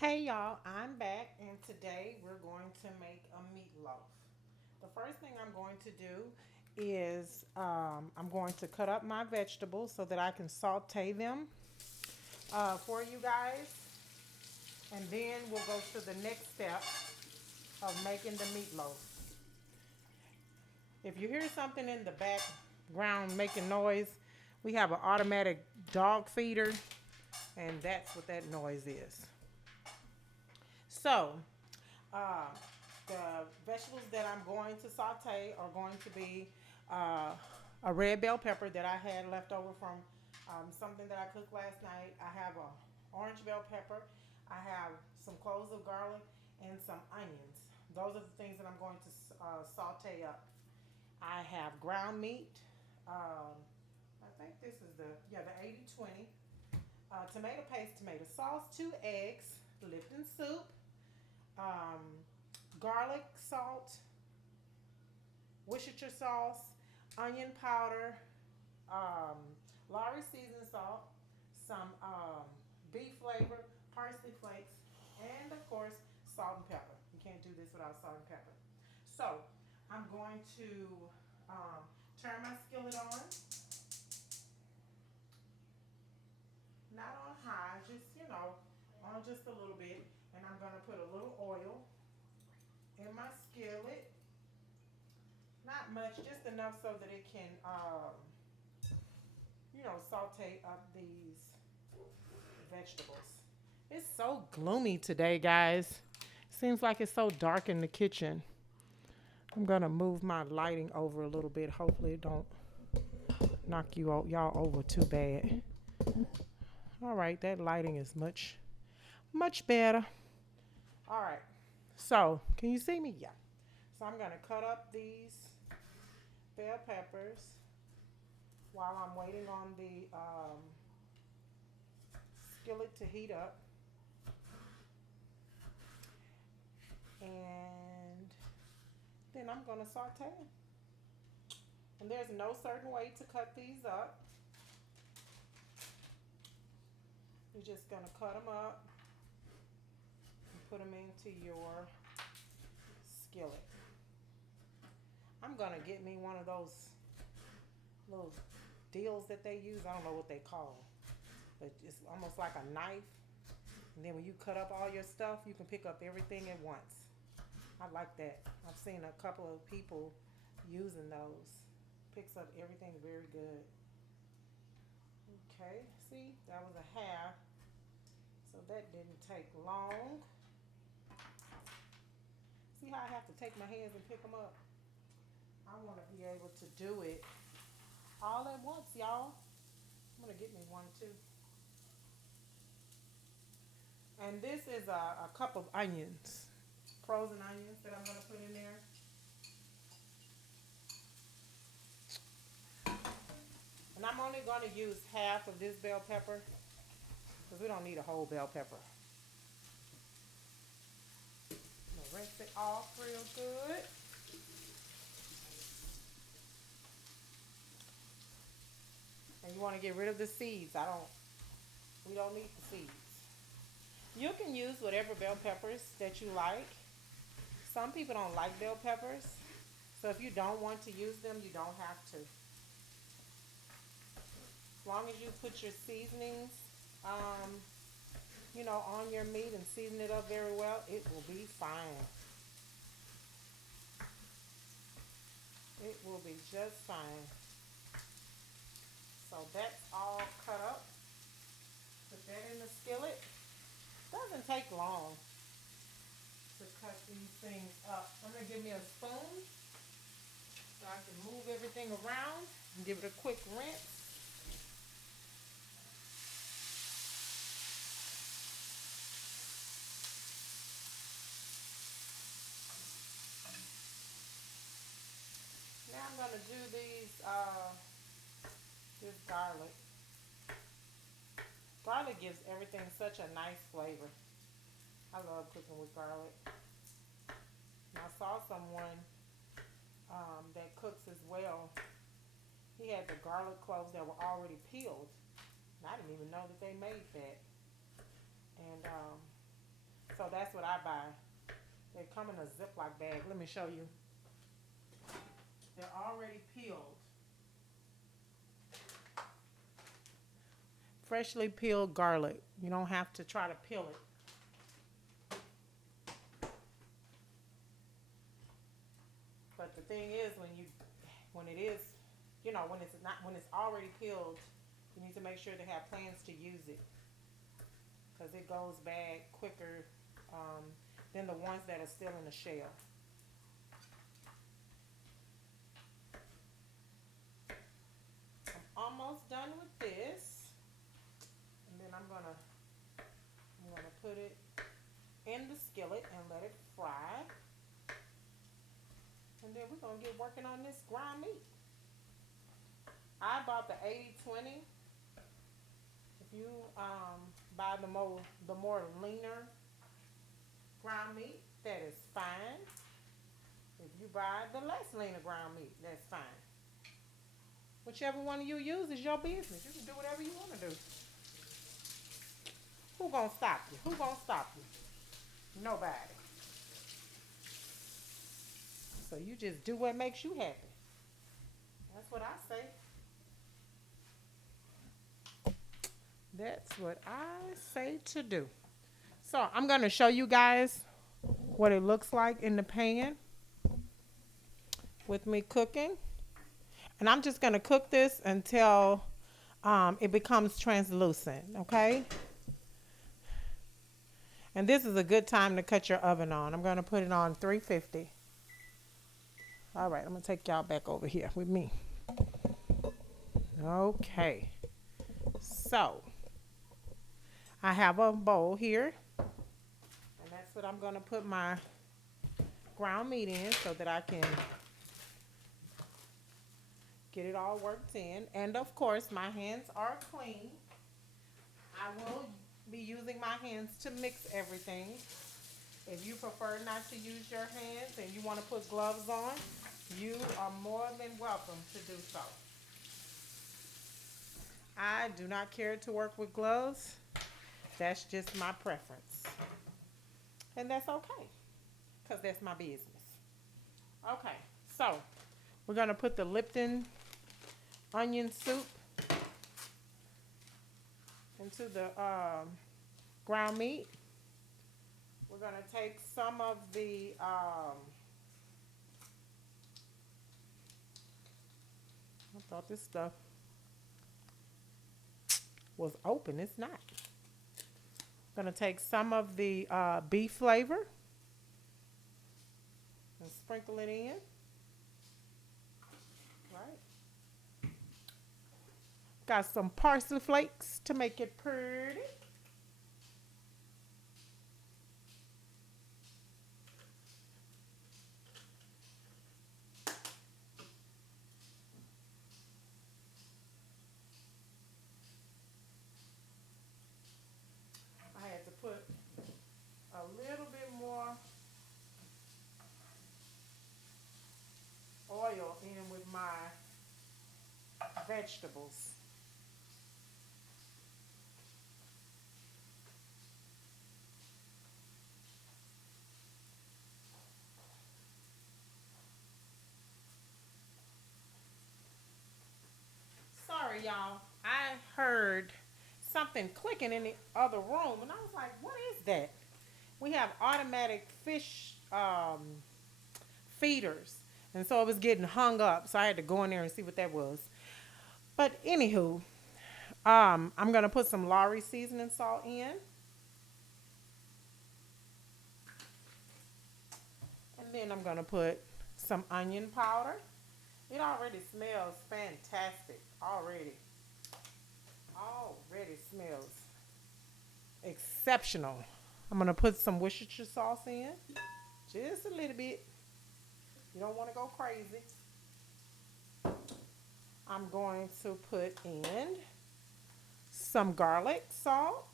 Hey y'all, I'm back and today we're going to make a meatloaf. The first thing I'm going to do is I'm going to cut up my vegetables so that I can saute them for you guys. And then we'll go to the next step of making the meatloaf. If you hear something in the background making noise, we have an automatic dog feeder, and that's what that noise is. So, Uh, the vegetables that I'm going to saute are going to be uh, a red bell pepper that I had left over from something that I cooked last night. I have a orange bell pepper. I have some cloves of garlic and some onions. Those are the things that I'm going to saute up. I have ground meat. Um, I think this is the 80/20. Tomato paste, tomato sauce, 2 eggs, Lipton soup, um, garlic salt, Worcestershire sauce, onion powder, um, Lowry seasoning salt, some beef flavor, parsley flakes, and of course salt and pepper. You can't do this without salt and pepper. So I'm going to um, turn my skillet on, not on high, just on just a little bit, and I'm gonna put a little oil in my skillet. Not much, just enough so that it can, saute up these vegetables. It's so gloomy today, guys. Seems like it's so dark in the kitchen. I'm gonna move my lighting over a little bit. Hopefully, it don't knock y'all over too bad. All right, that lighting is much better. All right. So, can you see me? Yeah. So I'm gonna cut up these bell peppers while I'm waiting on the skillet to heat up. And then I'm going to saute. And there's no certain way to cut these up. You're just going to cut them up and put them into your skillet. I'm going to get me one of those little deals that they use. I don't know what they call them, but it's almost like a knife. And then when you cut up all your stuff, you can pick up everything at once. I like that. I've seen a couple of people using those. Picks up everything very good. Okay, see, that was a half. So that didn't take long. See how I have to take my hands and pick them up? I want to be able to do it all at once, y'all. I'm going to get me one too. And this is a cup of onions, frozen onions that I'm going to put in there. And I'm only going to use half of this bell pepper because we don't need a whole bell pepper. I'm going to rinse it off real good. And you want to get rid of the seeds. We don't need the seeds. You can use whatever bell peppers that you like. Some people don't like bell peppers. So if you don't want to use them, you don't have to. As long as you put your seasonings, um, on your meat and season it up very well, it will be fine. It will be just fine. So that's all cut up. Put that in the skillet. Doesn't take long to cut these things up. I'm gonna give me a spoon so I can move everything around and give it a quick rinse. Now I'm gonna do this garlic. Garlic gives everything such a nice flavor. I love cooking with garlic. And I saw someone that cooks as well. He had the garlic cloves that were already peeled. And I didn't even know that they made that. And So that's what I buy. They come in a Ziploc bag. Let me show you. They're already peeled. Freshly peeled garlic. You don't have to try to peel it. But the thing is, when it is, when it's already peeled, you need to make sure to have plans to use it, because it goes bad quicker um, than the ones that are still in the shell. I'm almost done with this, and then I'm gonna put it in the skillet and let it fry, and then we're gonna get working on this ground meat. I bought the 80/20. If you buy the more leaner ground meat, that is fine. If you buy the less leaner ground meat, that's fine. Whichever one you use is your business. You can do whatever you want to do. Who gonna stop you? Who gonna stop you? Nobody. So you just do what makes you happy. That's what I say. That's what I say to do. So I'm going to show you guys what it looks like in the pan with me cooking. And I'm just going to cook this until it becomes translucent, okay? And this is a good time to cut your oven on. I'm going to put it on 350. All right, I'm going to take y'all back over here with me. Okay. So I have a bowl here, and that's what I'm going to put my ground meat in so that I can get it all worked in. And of course, my hands are clean. I will be using my hands to mix everything. If you prefer not to use your hands and you want to put gloves on, you are more than welcome to do so. I do not care to work with gloves. That's just my preference. And that's okay, because that's my business. Okay, so we're going to put the Lipton onion soup into the ground meat. We're going to take some of the I thought this stuff was open. It's not. I'm going to take some of the beef flavor and sprinkle it in. Right. Got some parsley flakes to make it pretty. I had to put a little bit more oil in with my vegetables. Sorry, y'all. I heard something clicking in the other room, and I was like, what is that? We have automatic fish feeders, and so it was getting hung up, so I had to go in there and see what that was. But anywho, I'm going to put some Lowry seasoning salt in. And then I'm going to put some onion powder. It already smells fantastic. Already smells exceptional. I'm going to put some Worcestershire sauce in. Just a little bit. You don't want to go crazy. I'm going to put in some garlic salt.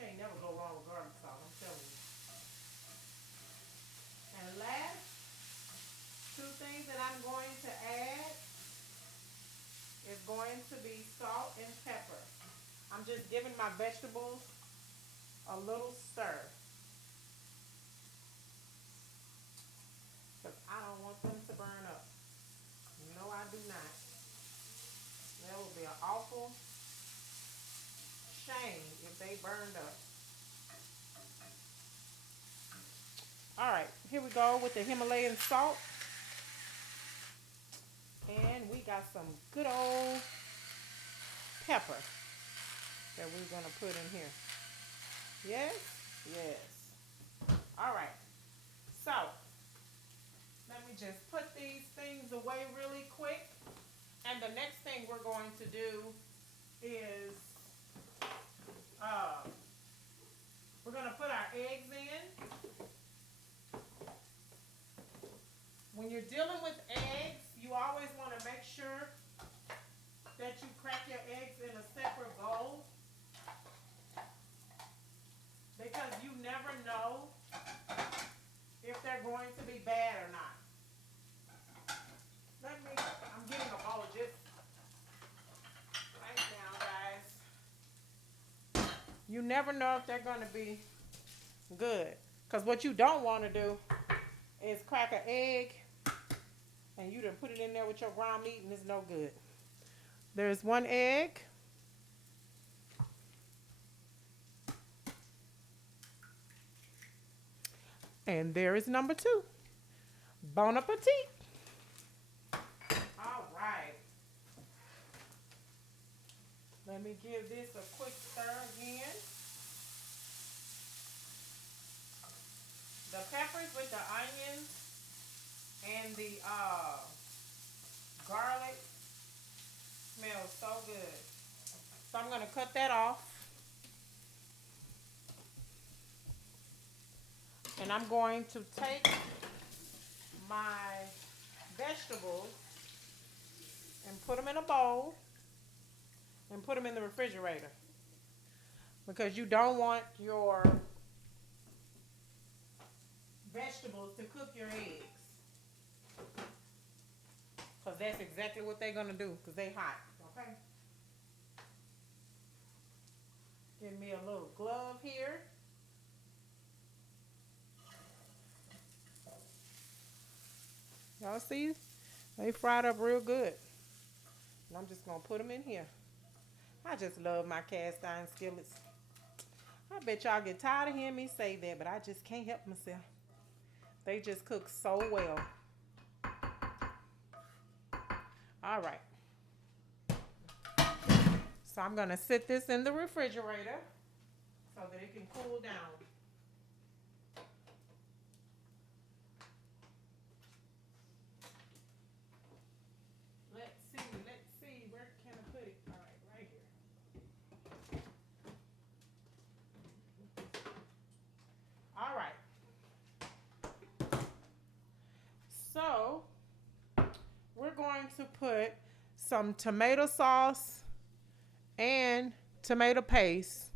Can't never go wrong with garlic salt, I'm telling you. And last, two things that I'm going to add is going to be salt and pepper. I'm just giving my vegetables a little stir. Because I don't want them to burn up. No, I do not. That would be an awful shame if they burned up. Alright, here we go with the Himalayan salt. And we got some good old pepper that we're going to put in here. Yes? Yes. Alright. So, let me just put these things away really quick. And the next thing we're going to do is we're going to put our eggs in. When you're dealing with eggs, you always want to make sure that you crack your eggs in a separate bowl, because you never know if they're going to be bad or not. I'm getting a bowl just right now, guys. You never know if they're going to be good. Because what you don't want to do is crack an egg and you done put it in there with your ground meat and it's no good. There's one egg. And there is number 2. Bon appetit. All right. Let me give this a quick stir again. The peppers with the onions and the garlic smells so good. So I'm going to cut that off. And I'm going to take my vegetables and put them in a bowl and put them in the refrigerator. Because you don't want your vegetables to cook your eggs. Because that's exactly what they're going to do, because they're hot. Okay? Give me a little glove here. Y'all see? They fried up real good. And I'm just going to put them in here. I just love my cast iron skillets. I bet y'all get tired of hearing me say that, but I just can't help myself. They just cook so well. All right. So I'm going to sit this in the refrigerator so that it can cool down. Let's see. Where can I put it? All right, right here. All right. So we're going to put some tomato sauce and tomato paste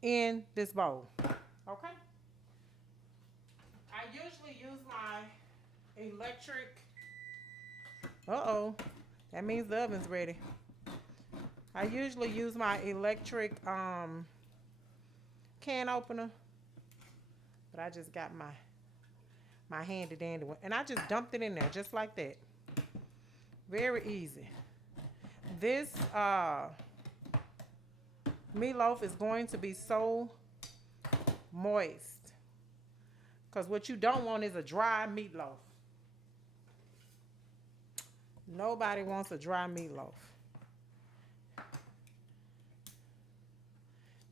in this bowl. Okay? I usually use my electric. That means the oven's ready. I usually use my electric can opener, but I just got my handy dandy one, and I just dumped it in there just like that. Very easy. This meatloaf is going to be so moist, because what you don't want is a dry meatloaf. Nobody wants a dry meatloaf.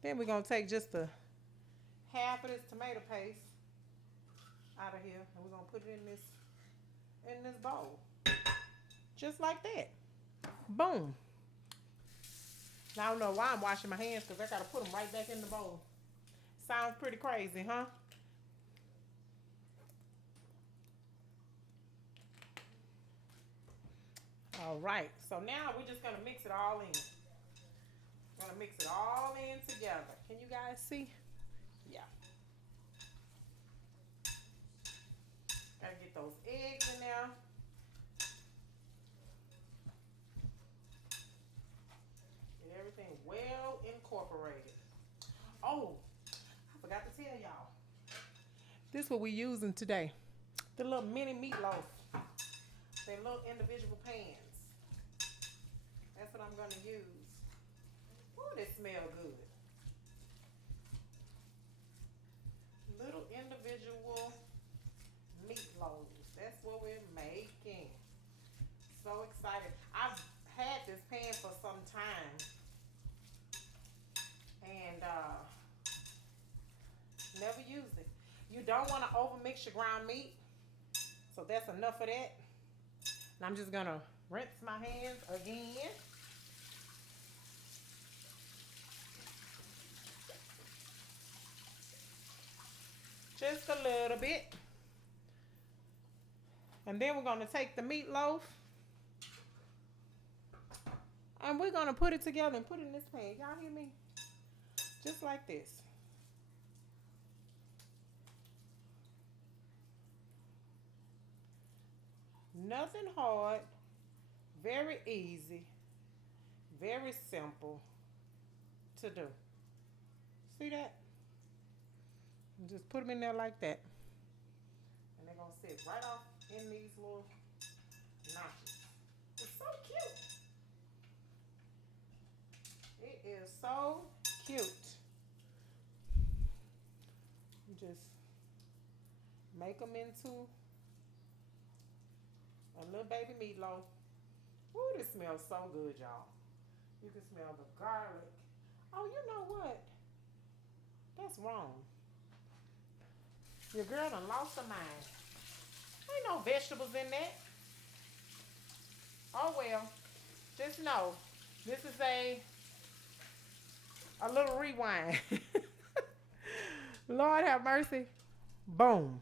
Then we're going to take just a half of this tomato paste out of here, and we're going to put it in this bowl. Just like that. Boom. Now, I don't know why I'm washing my hands, because I got to put them right back in the bowl. Sounds pretty crazy, huh? All right. So now we're just going to mix it all in. We're going to mix it all in together. Can you guys see? Yeah. Got to get those eggs in there. Get everything well incorporated. Oh, Forgot to tell y'all. This is what we using today. The little mini meatloaf. They little individual pans. That's what I'm gonna use. Ooh, they smell good. Little individual meatloaves. That's what we're making. So excited. I've had this pan for some time. And never used it. You don't want to overmix your ground meat. So that's enough of that. And I'm just going to rinse my hands again. Just a little bit. And then we're going to take the meatloaf. And we're going to put it together and put it in this pan. Y'all hear me? Just like this. Nothing hard. Very easy. Very simple to do. See that? And just put them in there like that. And they're going to sit right off in these little notches. It's so cute. It is so cute. Just make them into a little baby meatloaf. Ooh, this smells so good, y'all. You can smell the garlic. Oh, you know what? That's wrong. Your girl done lost her mind. Ain't no vegetables in that. Oh well. Just know this is a little rewind. Lord have mercy. Boom.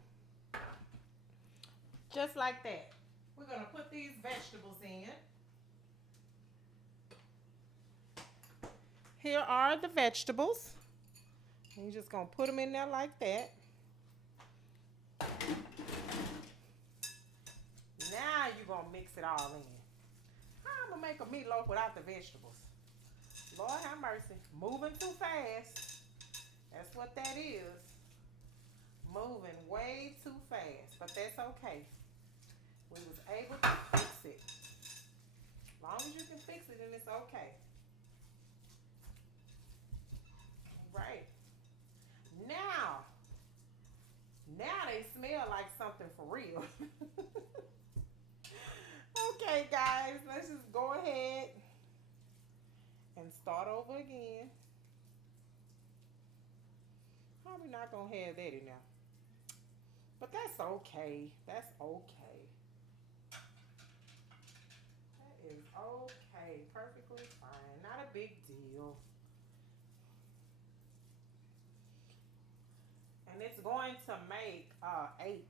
Just like that. We're going to put these vegetables in. Here are the vegetables. And you're just going to put them in there like that. Now you're going to mix it all in. How I'm going to make a meatloaf without the vegetables? Lord have mercy. Moving too fast. That's what that is. Moving way too fast. But that's okay. We was able to fix it. As long as you can fix it, then it's okay. Right. Now they smell like something for real. Okay, guys, let's just go ahead and start over again. Probably not gonna have that in there. But that's okay. That's okay. That is okay. Perfectly fine. Not a big deal. And it's going to make 8.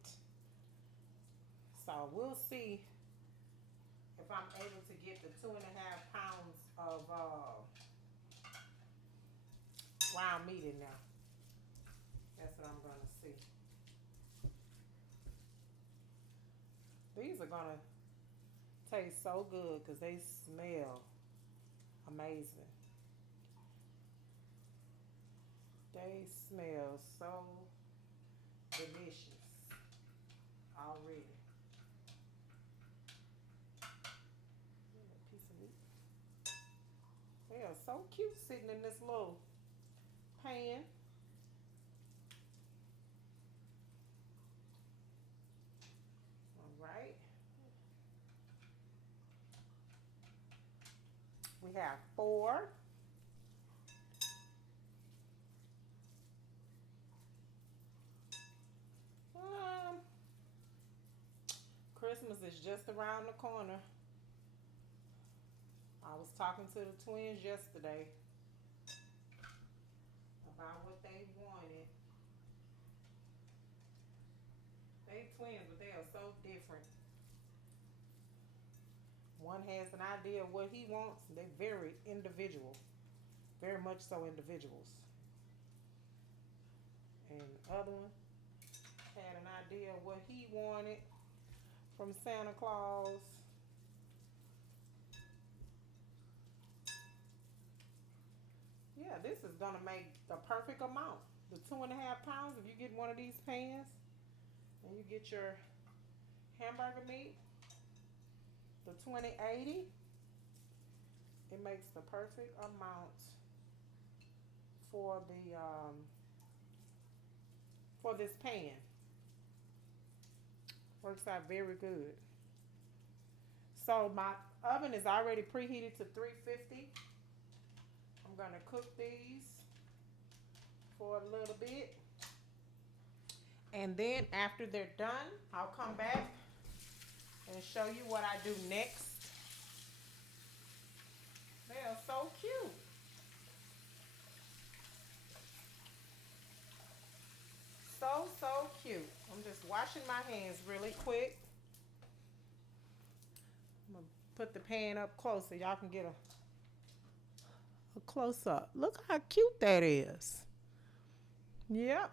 So we'll see if I'm able to get the 2.5 pounds of ground meat in there. That's what I'm going to see. These are going to taste so good because they smell amazing. They smell so delicious already. A piece of meat. They are so cute sitting in this little pan. All right. We have 4. Christmas is just around the corner. I was talking to the twins yesterday about what they wanted. They twins, but they are so different. One has an idea of what he wants. They're very individual. Very much so individuals. And the other one had an idea of what he wanted from Santa Claus. Yeah, this is gonna make the perfect amount. the 2.5 pounds. If you get one of these pans and you get your hamburger meat, the 20/80, it makes the perfect amount for the for this pan. Works out very good. So my oven is already preheated to 350. I'm gonna cook these for a little bit. And then after they're done, I'll come back and show you what I do next. They are so cute. So cute. I'm just washing my hands really quick. I'm gonna put the pan up close so y'all can get a close up. Look how cute that is. Yep.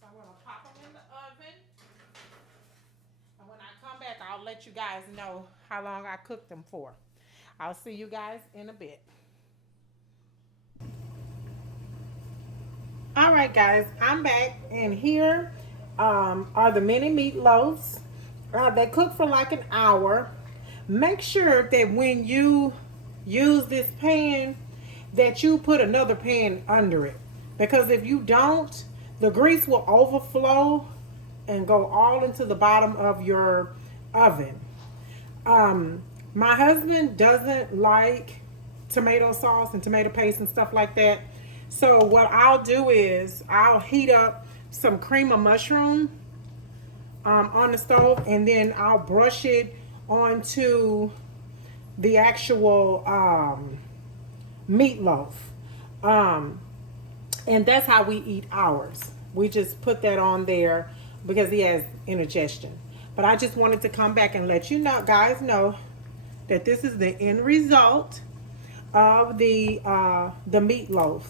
So I'm gonna pop them in the oven. And when I come back, I'll let you guys know how long I cooked them for. I'll see you guys in a bit. All right, guys, I'm back, and here are the mini meatloaves. They cook for like an hour. Make sure that when you use this pan, that you put another pan under it, because if you don't, the grease will overflow and go all into the bottom of your oven. My husband doesn't like tomato sauce and tomato paste and stuff like that. So what I'll do is I'll heat up some cream of mushroom on the stove, and then I'll brush it onto the actual meatloaf. And that's how we eat ours. We just put that on there because he has indigestion. But I just wanted to come back and let you know, guys, know that this is the end result of the meatloaf.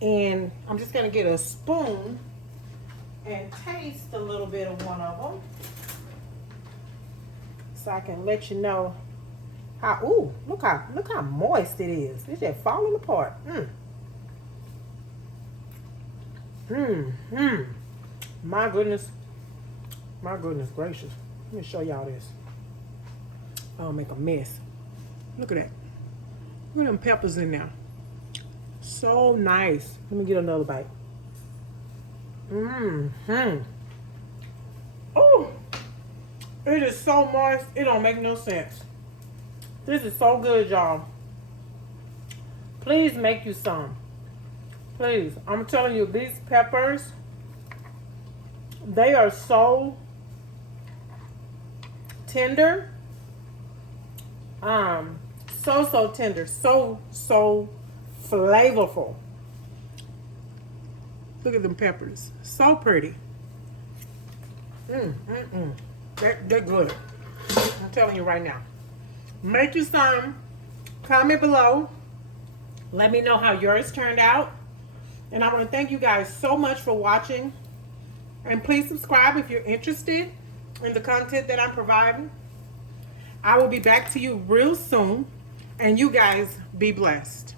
And I'm just gonna get a spoon and taste a little bit of one of them, so I can let you know how. Ooh, look how moist it is. It's just falling apart. My goodness gracious. Let me show y'all this. I'll make a mess. Look at that. Look at them peppers in there. So nice. Let me get another bite. Oh, it is so moist. It don't make no sense. This is so good, y'all. Please make you some. Please. I'm telling you, these peppers, they are so tender. So tender. So flavorful. Look at them peppers. So pretty. They're good. I'm telling you right now. Make you some. Comment below. Let me know how yours turned out. And I want to thank you guys so much for watching. And please subscribe if you're interested in the content that I'm providing. I will be back to you real soon. And you guys be blessed.